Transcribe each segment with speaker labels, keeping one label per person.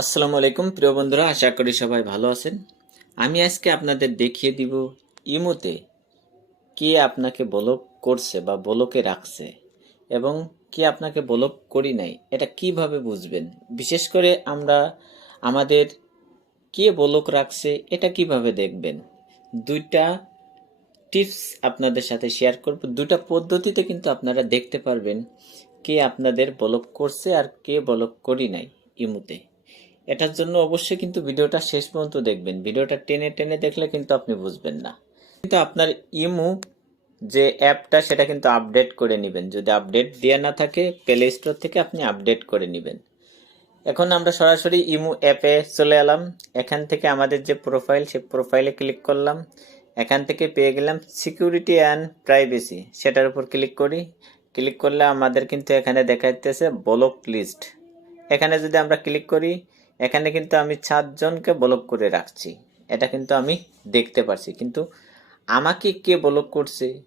Speaker 1: আসসালামু আলাইকুম, প্রিয় বন্ধুরা, আশা করি সবাই ভালো আছেন। আমি আজকে আপনাদের দেখিয়ে দিব ইমোতে কে আপনাকে বলক করছে বা বলকে রাখছে এবং কে আপনাকে বলক করি নাই, এটা কীভাবে বুঝবেন? বিশেষ করে আমরা আমাদের কে বলক রাখছে, এটা কীভাবে দেখবেন? দুইটা টিপস আপনাদের সাথে শেয়ার করব। দুটা পদ্ধতিতে কিন্তু আপনারা দেখতে পারবেন কে আপনাদের বলক করছে আর কে বলক করি নাই ইমুতে। এটার জন্য অবশ্যই কিন্তু ভিডিওটা শেষ পর্যন্ত দেখবেন। ভিডিওটা টেনে টেনে দেখলে কিন্তু আপনি বুঝবেন না। কিন্তু আপনার ইমু যে অ্যাপটা, সেটা কিন্তু আপডেট করে নেবেন। যদি আপডেট দেওয়া না থাকে প্লে স্টোর থেকে আপনি আপডেট করে নেবেন। এখন আমরা সরাসরি ইমু অ্যাপে চলে এলাম। এখান থেকে আমাদের যে প্রোফাইল সে প্রোফাইলে ক্লিক করলাম। এখান থেকে পেয়ে গেলাম সিকিউরিটি অ্যান্ড প্রাইভেসি সেটার উপর ক্লিক করি। ক্লিক করলে আমাদের কিন্তু এখানে দেখা যাচ্ছে ব্লক লিস্ট এখানে যদি আমরা ক্লিক করি এখানে কিন্তু আমি সাতজনকে ব্লক করে রাখছি। এটা কিন্তু আমি দেখতে পারছি। কিন্তু আমাকে কে ব্লক করছে?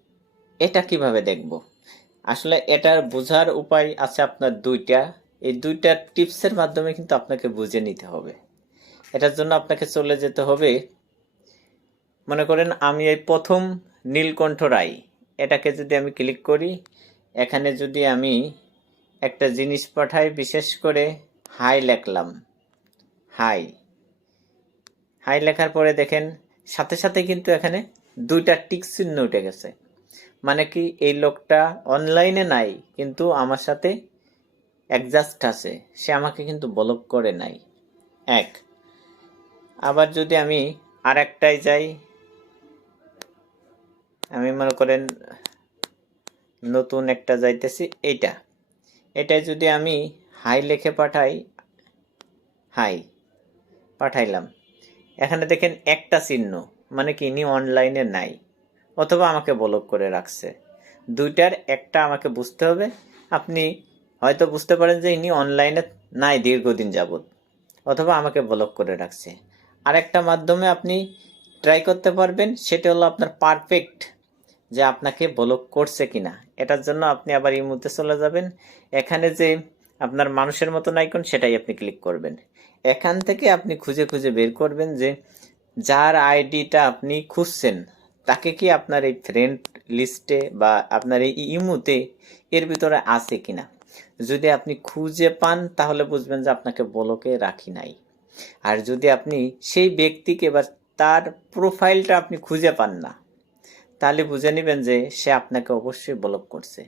Speaker 1: এটা কীভাবে দেখব? আসলে এটার বোঝার উপায় আছে আপনার দুইটা। এই দুইটা টিপসের মাধ্যমে কিন্তু আপনাকে বুঝে নিতে হবে। এটার জন্য আপনাকে চলে যেতে হবে। মনে করেন আমি এই প্রথম নীলকণ্ঠ রায় এটাকে যদি আমি ক্লিক করি, এখানে যদি আমি একটা জিনিস পাঠাই, বিশেষ করে হাই লেখলাম। হাই। হাই লেখার পরে দেখেন, সাথে সাথে কিন্তু এখানে দুইটা টিক চিহ্ন উঠে গেছে। মানে কি, এই লোকটা অনলাইনে নাই, কিন্তু আমার সাথে অ্যাডজাস্ট আছে। সে আমাকে কিন্তু ব্লক করে নাই। এক। আবার যদি আমি আর একটাই যাই, আমি মনে করেন নতুন একটা যাইতেছি, এইটা। এটাই যদি আমি হাই লেখে পাঠাই, হাই। পাঠাইলাম। এখানে দেখেন একটা চিহ্ন মানে কি ইনি অনলাইনে নাই, অথবা আমাকে ব্লক করে রাখছে। দুইটার একটা আমাকে বুঝতে হবে। আপনি হয়তো বুঝতে পারেন যে ইনি অনলাইনে নাই দীর্ঘদিন যাবত অথবা আমাকে ব্লক করে রাখছে। আরেকটা মাধ্যমে আপনি ট্রাই করতে পারবেন, সেটা হলো আপনার পারফেক্ট যে আপনাকে ব্লক করছে কিনা। এটার জন্য আপনি আবার এই ইমুতে চলে যাবেন। এখানে যে আপনার মানুষের মতন আইকন, সেটাই আপনি ক্লিক করবেন। এখান থেকে আপনি খুঁজে খুঁজে বের করবেন যে যার আইডিটা আপনি খুঁজছেন, তাকে কি আপনার এই ফ্রেন্ড লিস্টে বা আপনার এই ইমুতে এর ভিতরে আছে কিনা? যদি আপনি খুঁজে পান, তাহলে বুঝবেন যে আপনাকে বলকে রাখি নাই। আর যদি আপনি সেই ব্যক্তিকে বা তার প্রোফাইলটা আপনি খুঁজে পান না, তাহলে বুঝে নেবেন যে সে আপনাকে অবশ্যই ব্লক করছে।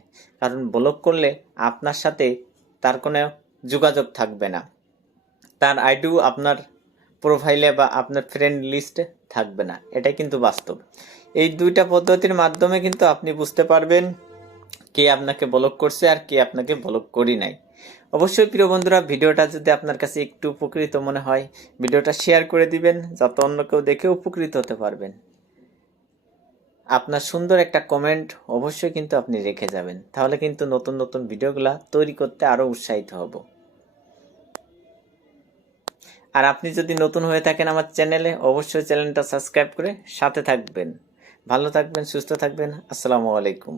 Speaker 1: কারণ ব্লক করলে আপনার সাথে তার কোনো যোগাযোগ থাকবে না। তার আইডিও আপনার প্রোফাইলে বা আপনার ফ্রেন্ড লিস্টে থাকবে না। এটাই কিন্তু বাস্তব। এই দুইটা পদ্ধতির মাধ্যমে কিন্তু আপনি বুঝতে পারবেন কে আপনাকে ব্লক করছে আর কে আপনাকে ব্লক করি নাই। অবশ্যই প্রিয় বন্ধুরা, ভিডিওটা যদি আপনার কাছে একটু উপকৃত মনে হয়, ভিডিওটা শেয়ার করে দিবেন, যাতে অন্য কেউ দেখে উপকৃত হতে পারবেন। আপনার সুন্দর একটা কমেন্ট অবশ্যই কিন্তু আপনি রেখে যাবেন। তাহলে কিন্তু নতুন নতুন ভিডিওগুলা তৈরি করতে আরও উৎসাহিত হব। আর আপনি যদি নতুন হয়ে থাকেন আমার চ্যানেলে, অবশ্যই চ্যানেলটা সাবস্ক্রাইব করে সাথে থাকবেন। ভালো থাকবেন, সুস্থ থাকবেন। আসসালামু আলাইকুম।